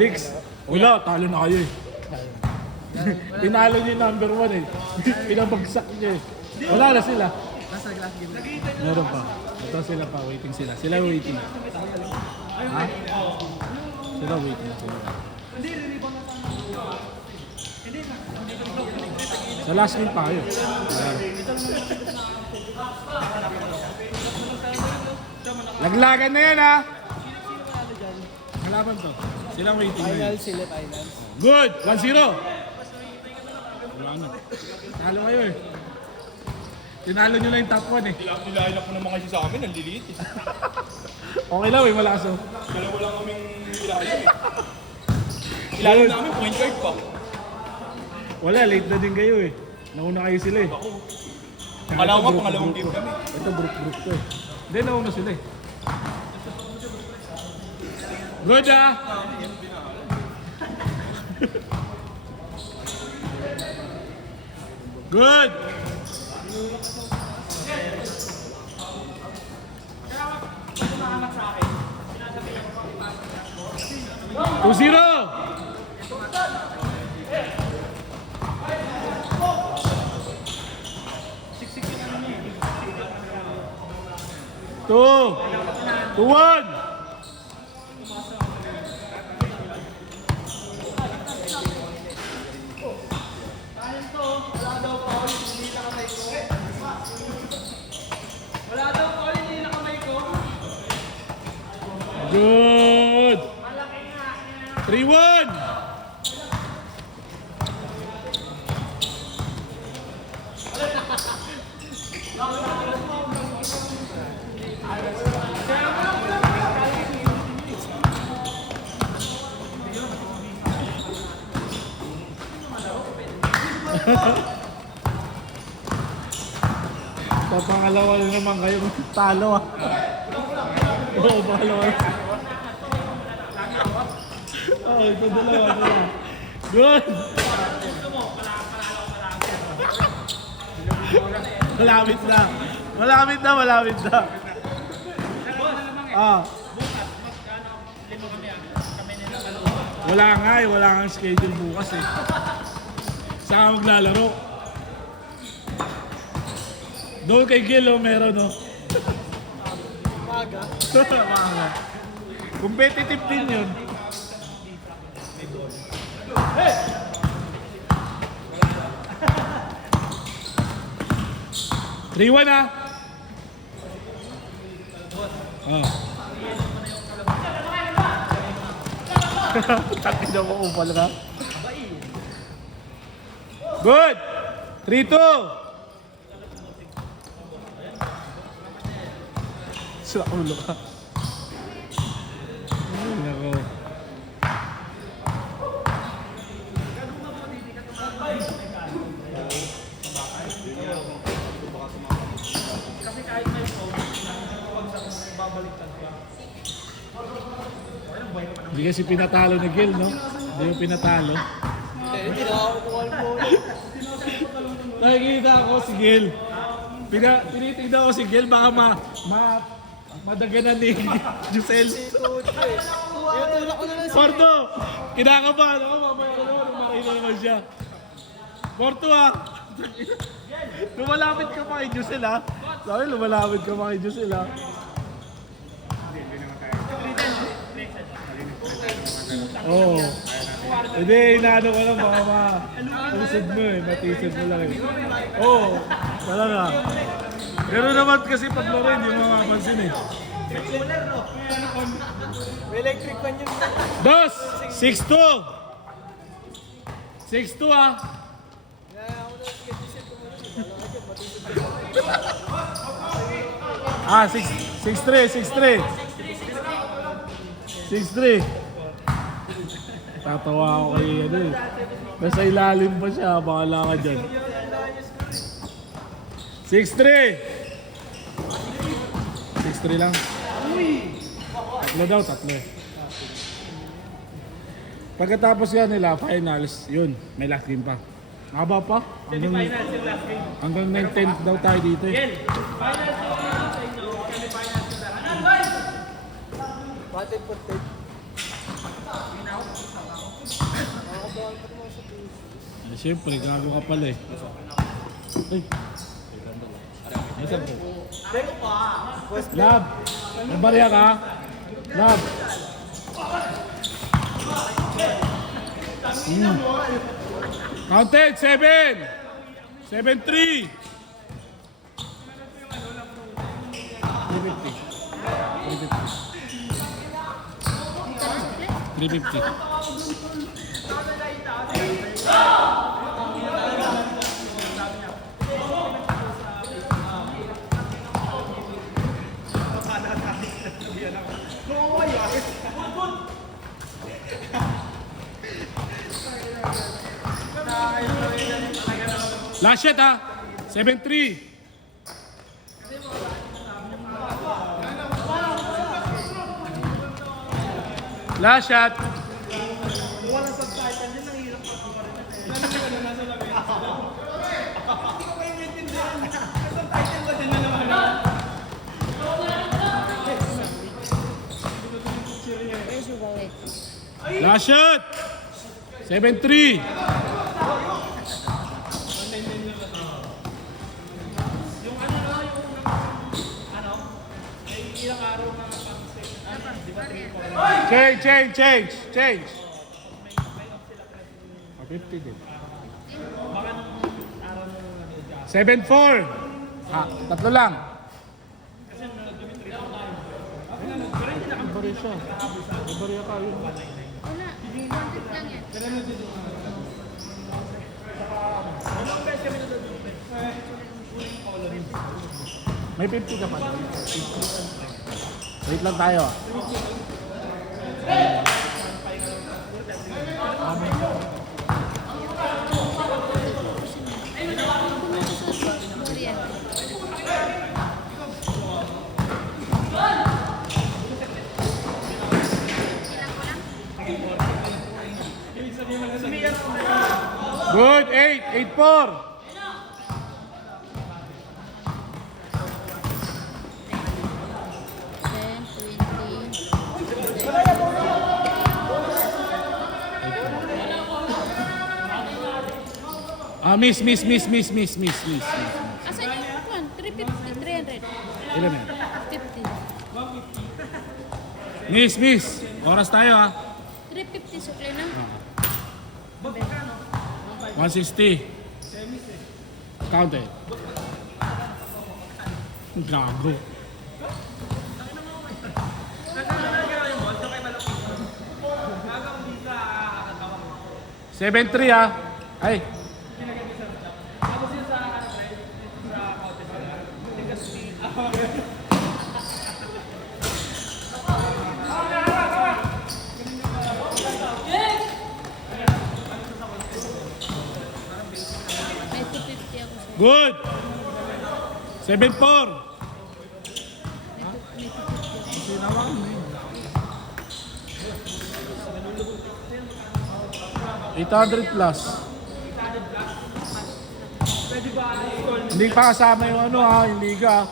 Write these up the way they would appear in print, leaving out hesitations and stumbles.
Dix, wala, talo na kayo eh. Tinalo niyo yung number 1 eh. Pinabagsak niyo eh. Wala na sila. Meron pa. Ito sila pa, waiting sila. Sila waiting. Ha? Sila waiting na sila. Sa last game pa kayo. Laglagan na yan ha! Malaban to. Silang waiting na yun. Sila finals. Good! 1-0! Wala na. Talo kayo eh. Tinalo nyo lang yung top 1 eh. Nilahin po naman kasi sa amin, ang liliit eh. Okay lang eh, malakas oh. Dalawa lang kaming ilalim eh. Ilalim namin, point guard pa. Wala, late na din kayo eh. Nauna kayo sila eh. Akala ko nga, pangalawang game kami. Ito group to eh. Hindi, nauna sila eh. Good ah! Good! Two zero! Two! 2-1! Good! 3-1! Sa pangalawa na naman kayo talo ah. Oo, pangalawa. Oh, ito dalawa. Good! Malapit na. Malapit na. Ah. Wala nga eh, wala kang schedule bukas eh. Saan ka maglalaro? Doon kay Gil oh, meron oh. Maga. Maga. Competitive din yun. Hey! 3-1 ah. Oh. Takin na mo upal ka. Good! 3-2! Sa ulo ka. Ay, nako. Hindi kasi pinatalo ni Gil, no? Hindi yung pinatalo. Hindi na ako kukal po. Nakikita ako si Gil. Tinitignan ko si Gil, baka madaganan ni Giselle. Tinutulak ko na lang Porto! Kinakabahan ako, mamaya ko naman, makita naman siya. Porto ah! Lumalapit ka pa kay Giselle ah. Sabi, lumalapit ka pa kay Giselle ah. Oo. Oh. Hindi, inaano ko lang, baka matusod mo eh, matisod mo lang eh. Oo, oh, talaga. Pero naman kasi pag laro, hindi mo makapansin eh. may electric fan yun. Dos! 6-2! 6-2 ah! Ah, 6-3. Tatawa ako kay ano eh. Nasa ilalim pa siya, bahala ka dyan. 6-3 lang. Tatlo. Pagkatapos yan nila, finals, yun, may last game pa. Haba pa? Hanggang 9-10 daw tayo dito eh. Batid po tape. Eh, siyempre, gago ka pala eh. Ay. Nasaan po? Lab! May barya ka? Lab! Counted! 7! 7-3! 350. Last shot ha. 7-3. Last shot. Last shot. 7-3. Change. 50 din. 7-4. Ha, tatlo lang. Bariya siya. Bariya ka yun. Wala. 100 lang yan. May 50 ka pa. Wait lang tayo. Good. 8-4. Miss. Asan yung one? 350, 300. Ilan yan? 50. Miss. Oras tayo ha. 350 sukli na. 160. Count it. Gago. Seven three ah. Ay. May 250 ako sa'yo. Good. 7-4. $800 plus. Hindi pa kasama yung ano ha, yung liga.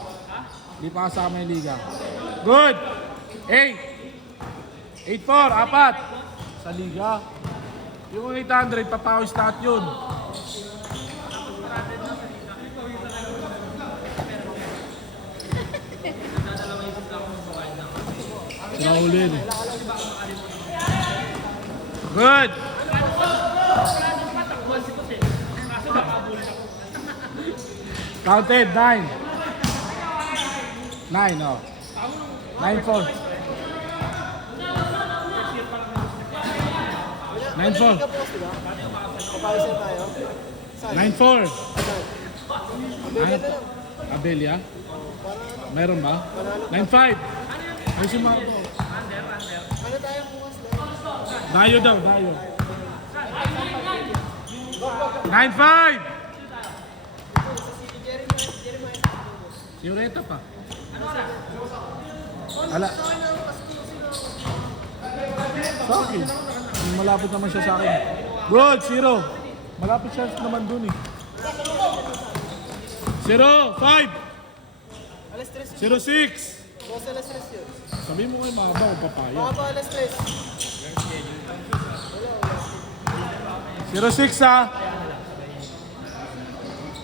Hindi pa kasama yung liga. Good. 8. 8-4, apat. Sa liga. Yung 800, papawis lahat yun. Naulin eh. Good. Counted, 9. 9, oh. 9-4. 9-4. Kapawisin tayo. 9-4. Abelia? Meron ba? 9-5. Ayusin mo ako. Ano tayo bukas na? Dayo daw, dayo. 9-5. Si Ureta pa. Ala. Sa akin. Malapit naman siya sa akin. Good, 0. Malapit siya naman dun eh. 0-5. Alas 3 0-6. Bukas alas 3 yun. Sabi mo kayo mahaba o papaya. Baka pa alas 3. 0-6 ha.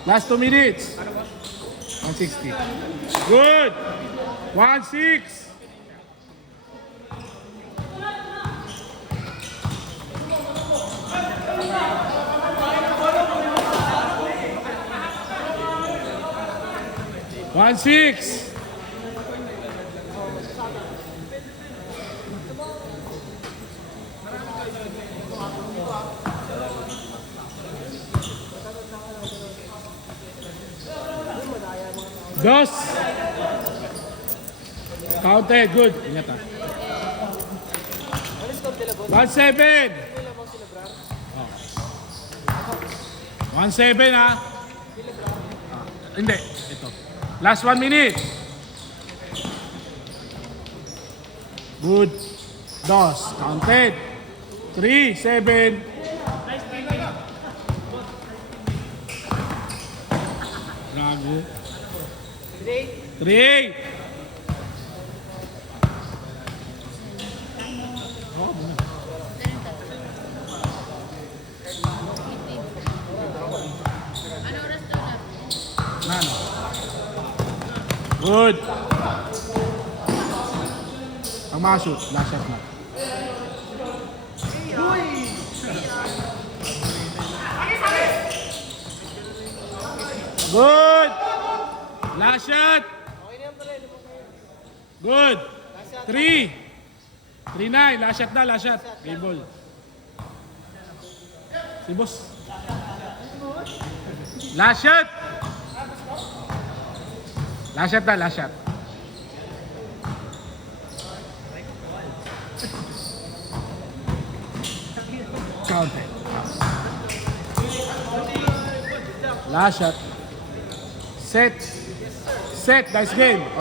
Last 2 minutes. 160. Good. 1-6. One six. Dos. Counted. Good. Ingat ah. Alis kang Delabon. 1-7. May lamang sila, bro. 1-7 ha. Hindi. Ito. Last 1 minute. Good. Dos. Counted. 3-7. Bravo. 3-8. Oh, bunga. Ano oras daw na? Nano. Good. Ang mashoot. Last shot na. Good. Last shot. Okay na yan pala. Good. 3. 3-9. Last shot na. Last shot. Game ball. Si boss. Last shot. Last shot na. Last shot. Counted. Last shot. Set. Set. Nice game.